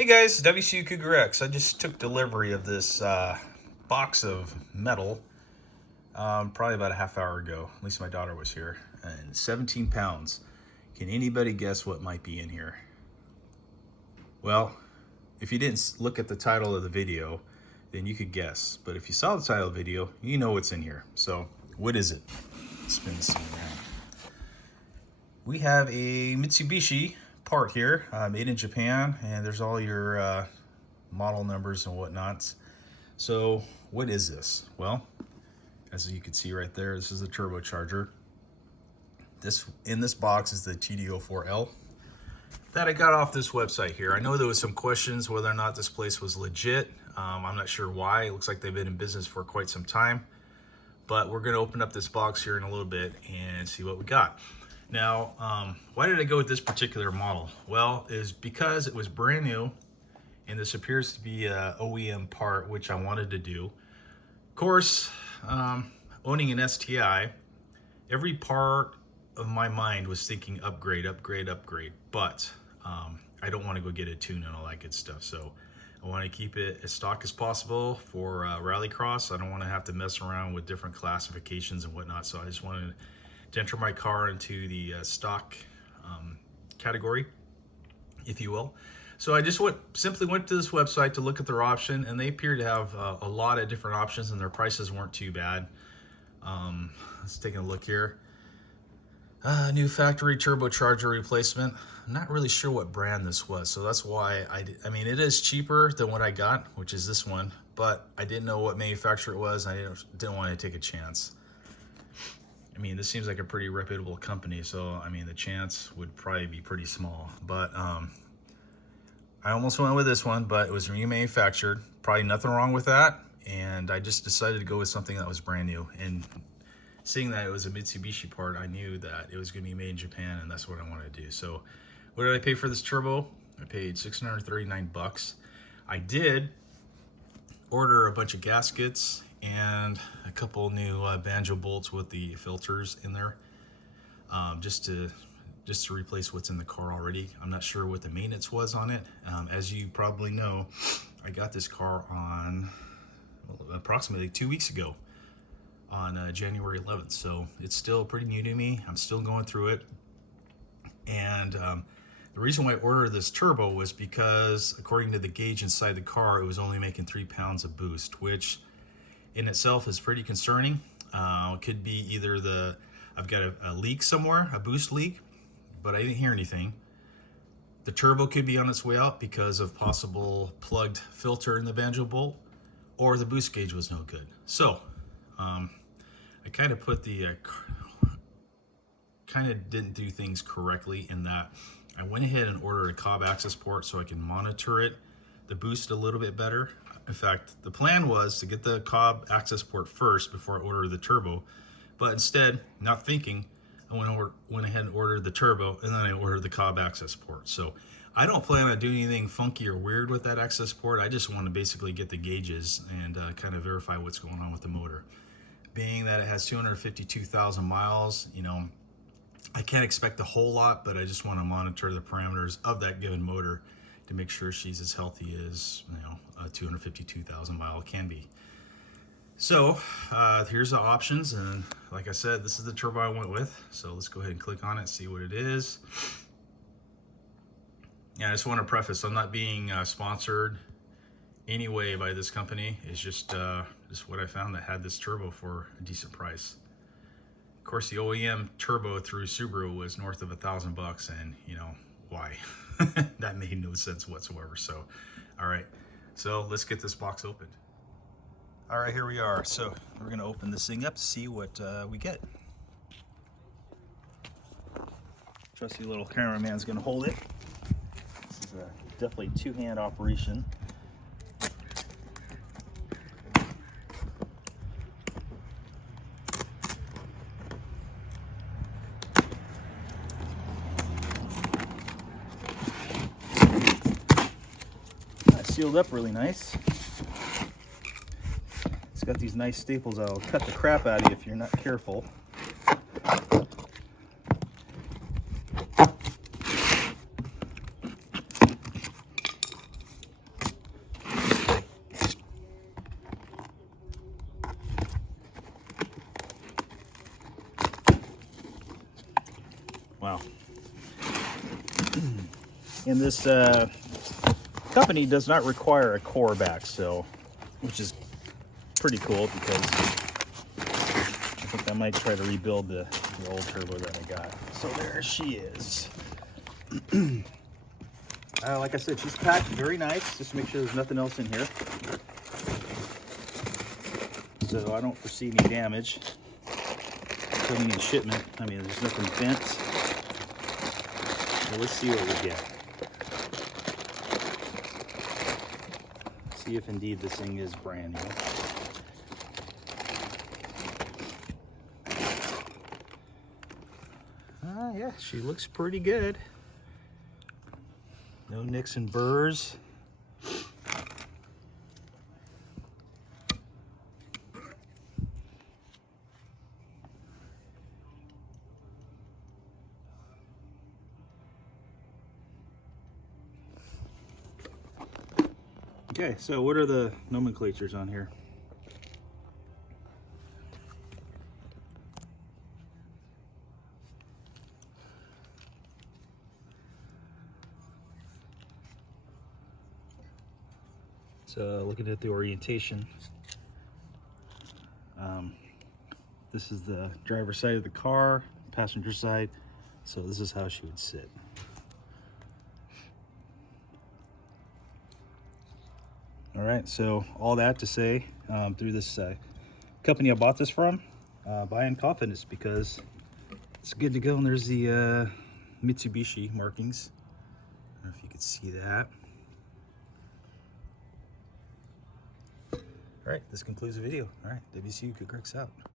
Hey guys, WCU Cougar X. I just took delivery of this box of metal probably about a half hour ago. At least my daughter was here. And 17 pounds. Can anybody guess what might be in here? Well, if you didn't look at the title of the video, then you could guess. But if you saw the title of the video, you know what's in here. So, what is it? Spin this thing around. We have a Mitsubishi part here, made in Japan, and there's all your model numbers and whatnots. So what is this? Well, as you can see right there, this is the turbocharger. In this box is the TD-04L that I got off this website here. I know there was some questions whether or not this place was legit. I'm not sure why. It looks like they've been in business for quite some time, but we're going to open up this box here in a little bit and see what we got. Now, why did I go with this particular model? Well, is because it was brand new, and this appears to be a OEM part, which I wanted to do. Of course, owning an STI, every part of my mind was thinking upgrade, upgrade, upgrade, but I don't want to go get a tune and all that good stuff. So I want to keep it as stock as possible for rallycross. I don't want to have to mess around with different classifications and whatnot. So I just wanted to enter my car into the stock category, if you will. So I just simply went to this website to look at their option, and they appear to have a lot of different options, and their prices weren't too bad. Let's take a look here. New factory turbocharger replacement. I'm not really sure what brand this was, so that's why I mean, it is cheaper than what I got, which is this one, but I didn't know what manufacturer it was, and I didn't want to take a chance. I mean, this seems like a pretty reputable company, so I mean, the chance would probably be pretty small. But I almost went with this one, but it was remanufactured. Probably nothing wrong with that, and I just decided to go with something that was brand new. And seeing that it was a Mitsubishi part, I knew that it was going to be made in Japan, and that's what I wanted to do. So, what did I pay for this turbo? I paid 639 bucks. I did order a bunch of gaskets and a couple new banjo bolts with the filters in there, just to replace what's in the car already. I'm not sure what the maintenance was on it. As you probably know, I got this car on approximately 2 weeks ago on January 11th, so it's still pretty new to me. I'm still going through it, and the reason why I ordered this turbo was because, according to the gauge inside the car, it was only making 3 pounds of boost, which in itself is pretty concerning. It could be either I've got a leak somewhere, a boost leak, but I didn't hear anything. The turbo could be on its way out because of possible plugged filter in the banjo bolt, or the boost gauge was no good. So I kind of didn't do things correctly in that I went ahead and ordered a cob access port so I can monitor the boost a little bit better. In fact, the plan was to get the cob access port first before I ordered the turbo, but instead, not thinking, I went ahead and ordered the turbo, and then I ordered the cob access port. So I don't plan on doing anything funky or weird with that access port. I just want to basically get the gauges and kind of verify what's going on with the motor. Being that it has 252,000 miles, you know, I can't expect a whole lot, but I just want to monitor the parameters of that given motor to make sure she's as healthy as, you know, a 252,000 mile can be. So here's the options, and like I said, this is the turbo I went with. So let's go ahead and click on it, see what it is. Yeah, I just want to preface, I'm not being sponsored anyway by this company. It's just what I found that had this turbo for a decent price. Of course, the OEM turbo through Subaru was north of $1,000, and you know why. That made no sense whatsoever. So, all right, so let's get this box opened. All right, here we are. So we're gonna open this thing up to see what we get. Trusty little cameraman's gonna hold it. This is definitely a two-hand operation. Sealed up really nice. It's got these nice staples that'll cut the crap out of you if you're not careful. And this company does not require a core back, so, which is pretty cool because I think I might try to rebuild the old turbo that I got. So there she is. Like I said, she's packed very nice. Just make sure there's nothing else in here, so I don't foresee any damage coming in shipment. I mean, there's nothing bent. So let's see what we get. See if indeed this thing is brand new. Yeah, she looks pretty good. No nicks and burrs. Okay, so what are the nomenclatures on here? So looking at the orientation, this is the driver's side of the car, passenger side, so this is how she would sit. All right, so all that to say, through this company I bought this from, buy in confidence because it's good to go. And there's the Mitsubishi markings. I don't know if you could see that. All right, this concludes the video. All right, WCU, good Grex out.